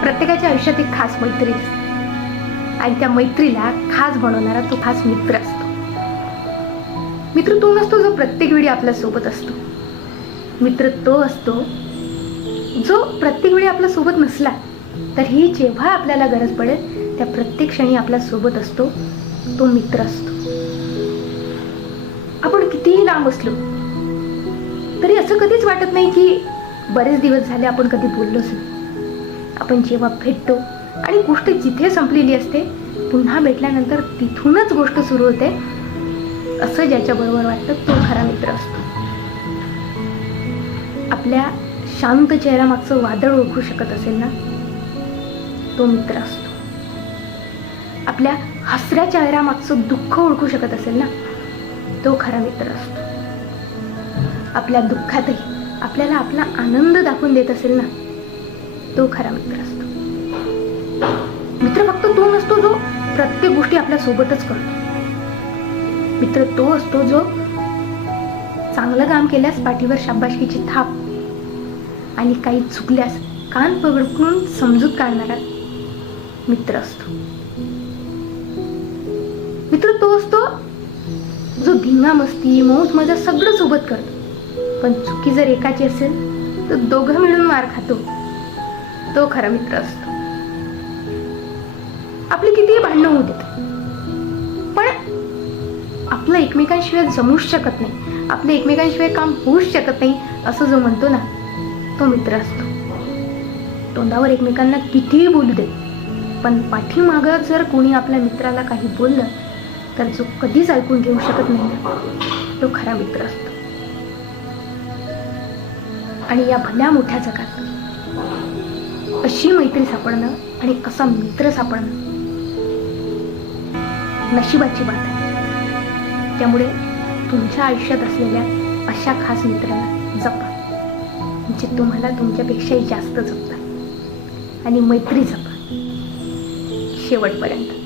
प्रत्येकाच्या आयुष्यात एक खास मैत्री असते आणि त्या मैत्रीला खास बनवणारा तो खास मित्र असतो. मित्र तो नसतो जो प्रत्येक वेळी आपल्या सोबत असतो. मित्र तो असतो जो प्रत्येक वेळी आपल्या सोबत नसला तरीही जेव्हा आपल्याला गरज पडेल त्या प्रत्येक क्षणी आपल्या सोबत असतो. तो मित्र असतो. आपण कितीही लांब असलो तरी असं कधीच वाटत नाही की बरेच दिवस झाले आपण कधी बोललोच नाही. आपण जेव्हा भेटतो आणि गोष्ट जिथे संपलेली असते पुन्हा भेटल्यानंतर तिथूनच गोष्ट सुरू होते असं ज्याच्याबरोबर वाटतं तो खरा मित्र असतो. आपल्या शांत चेहऱ्यामागचं वादळ ओळखू शकत असेल ना, तो मित्र असतो. आपल्या हसऱ्या चेहऱ्यामागचं दुःख ओळखू शकत असेल ना, तो खरा मित्र असतो. आपल्या दुःखातही आपल्याला आपला आनंद दाखवून देत असेल ना, तो खरा मित्र असतो. मित्र फक्त तो नसतो जो प्रत्येक गोष्टी आपल्या सोबतच करतो. मित्र तो असतो जो चांगलं काम केल्यास पाठीवर शाबासकीची थाप आणि काही चुकल्यास कान पकडून समजूत काढणारा मित्र असतो. मित्र तो असतो जो धिंगा मस्ती मौज मजा सगळं सोबत करतो, पण चुकी जर एकाची असेल तर दोघं मिळून मार खातो. तो खरा मित्र असतो. आपली कितीही भांडणं होऊ देत पण आपलं एकमेकांशिवाय जमूच शकत नाही, आपलं एकमेकांशिवाय काम होऊच शकत नाही असं जो म्हणतो ना, तो मित्र असतो. तोंडावर एकमेकांना कितीही बोलू दे पण पाठीमागं जर कोणी आपल्या मित्राला काही बोललं तर जो कधीच ऐकून घेऊ शकत नाही ना, तो खरा मित्र असतो. आणि या भल्या मोठ्या जगात अशी मैत्री सापडणं आणि असा मित्र सापडणं नशिबाची बात आहे. त्यामुळे तुमच्या आयुष्यात असलेल्या अशा खास मित्राला जपा, जे तुम्हाला तुमच्यापेक्षाही जास्त जपतात, आणि मैत्री जपा शेवटपर्यंत.